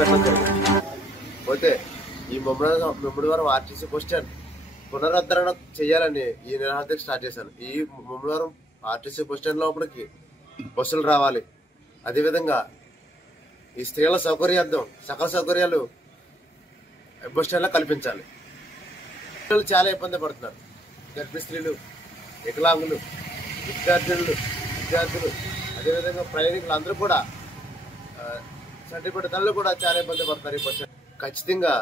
పెట్టడం జరిగింది. పోతే ఈ ముమ్మడివారం ఆర్టీసీ బస్ స్టాండ్ పునరుద్ధరణ చేయాలని ఈ నిరాహారదీక్ష స్టార్ట్ చేశాను. ఈ ముమ్మడివారం ఆర్టీసీ బస్ స్టాండ్ లోపలికి బస్సులు రావాలి. అదేవిధంగా ఈ స్త్రీల సౌకర్యార్థం సకల సౌకర్యాలు బస్ స్టాండ్ లో కల్పించాలి. పిల్లలు చాలా ఇబ్బంది పడుతున్నారు. గర్భిణీ స్త్రీలు, వికలాంగులు, విద్యార్థులు అదేవిధంగా ప్రయాణికులు అందరూ కూడా సర్టిఫికేట్ ధరలు కూడా చాలా ఇబ్బంది పడతారు. ఈ బస్ స్టాండ్ ఖచ్చితంగా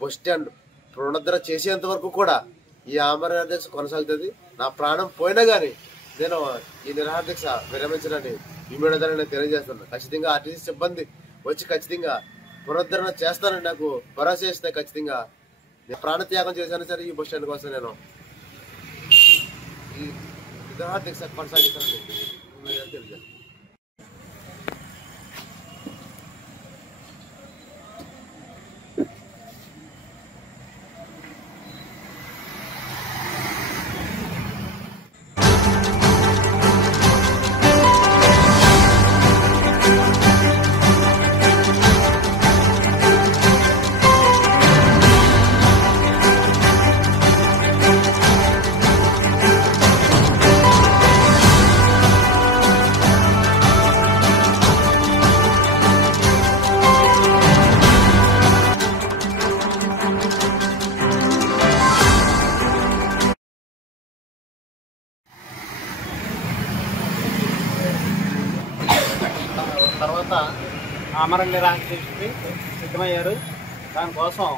బస్ స్టాండ్ పునరుద్ధరణ చేసేంత వరకు కూడా ఈ ఆమరణ దీక్ష కొనసాగుతుంది. నా ప్రాణం పోయినా గానీ నేను ఈ నిరాహార దీక్ష విరమించడాన్ని ఇమ్మీడియట్గా తెలియజేస్తున్నాను. ఖచ్చితంగా ఆర్టీసీ సిబ్బంది వచ్చి ఖచ్చితంగా పునరుద్ధరణ చేస్తానని నాకు భరోసా ఇస్తే ఖచ్చితంగా నేను ప్రాణత్యాగం చేశాను సరే ఈ బస్ స్టాండ్ కోసం నేను ఈ నిరాహార దీక్ష కొనసాగిస్తానని తెలియజేస్తాను. తర్వాత ఆమరణ నిరాహార దీక్షకి సిద్ధమయ్యారు. దానికోసం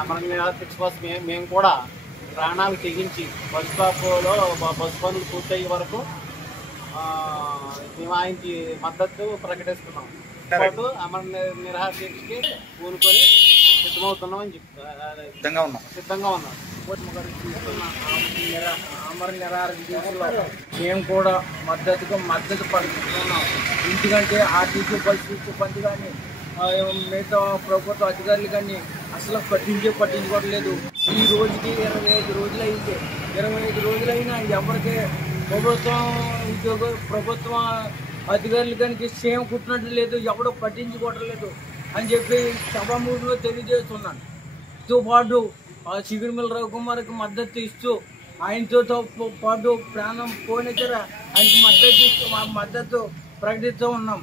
ఆమరణ నిరాహార దీక్ష కోసం మేము కూడా ప్రాణాలు తెగించి బస్ స్టాప్లో బస్సు పనులు పూర్తయ్యే వరకు మేము ఆయనకి మద్దతు ప్రకటిస్తున్నాం. పాటు ఆమరణ నిరాహార దీక్షకి పూనుకొని సిద్ధమవుతున్నామని సిద్ధంగా ఉన్నాం. ఆమరణ నిరాహార దీక్షలో మేము కూడా మద్దతు పడుతున్నాం. ఎందుకంటే ఆర్టీసీ బస్సు సిబ్బంది కానీ మిగతా ప్రభుత్వ అధికారులు కానీ అసలు పట్టించుకోవట్లేదు. ఈ రోజుకి 25 రోజులు అయింది. 25 రోజులైనా ఎవరికి ప్రభుత్వ అధికారులు కానీ సేమ్ కుట్టినట్టు లేదు, ఎవడో పట్టించుకోవటం లేదు అని చెప్పి సభాముఖంలో తెలియజేస్తున్నాను. తో పాటు చిగురుమల రవికుమార్కి మద్దతు ఇస్తూ ఆయనతో పాటు ప్రాణం పోయిన ఆయనకి మద్దతు ప్రకటిస్తూ ఉన్నాం.